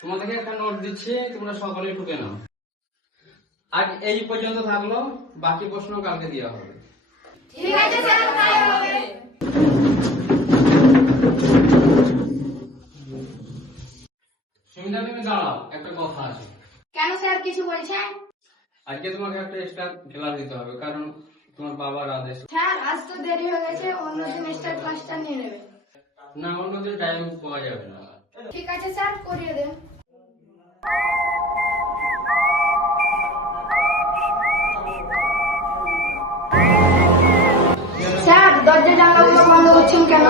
তোমাদেরকে একটা নোট দিচ্ছি, তোমরা সকলে টুকে নাও। আজ এই পর্যন্ত থাকলো, বাকি প্রশ্ন কালকে দেওয়া হবে। ঠিক আছে স্যার, তাই হবে। সুমিতা, তুমি দাঁড়াও, একটা কথা আছে। কেন স্যার, কিছু বলছেন? আজকে তোমাকে একটা এক্সট্রা ক্লাস দিতে হবে, কারণ তোমার বাবার আদেশ। স্যার, আজ তো দেরি হয়ে গেছে, অন্যদিন এক্সট্রা ক্লাসটা নিয়ে নেবে। না, অন্যদিন টাইম পাওয়া যাবে না। ঠিক আছে স্যার, করিয়ে দেন। স্যার, দরজা জানলাগুলো বন্ধ করছেন কেন?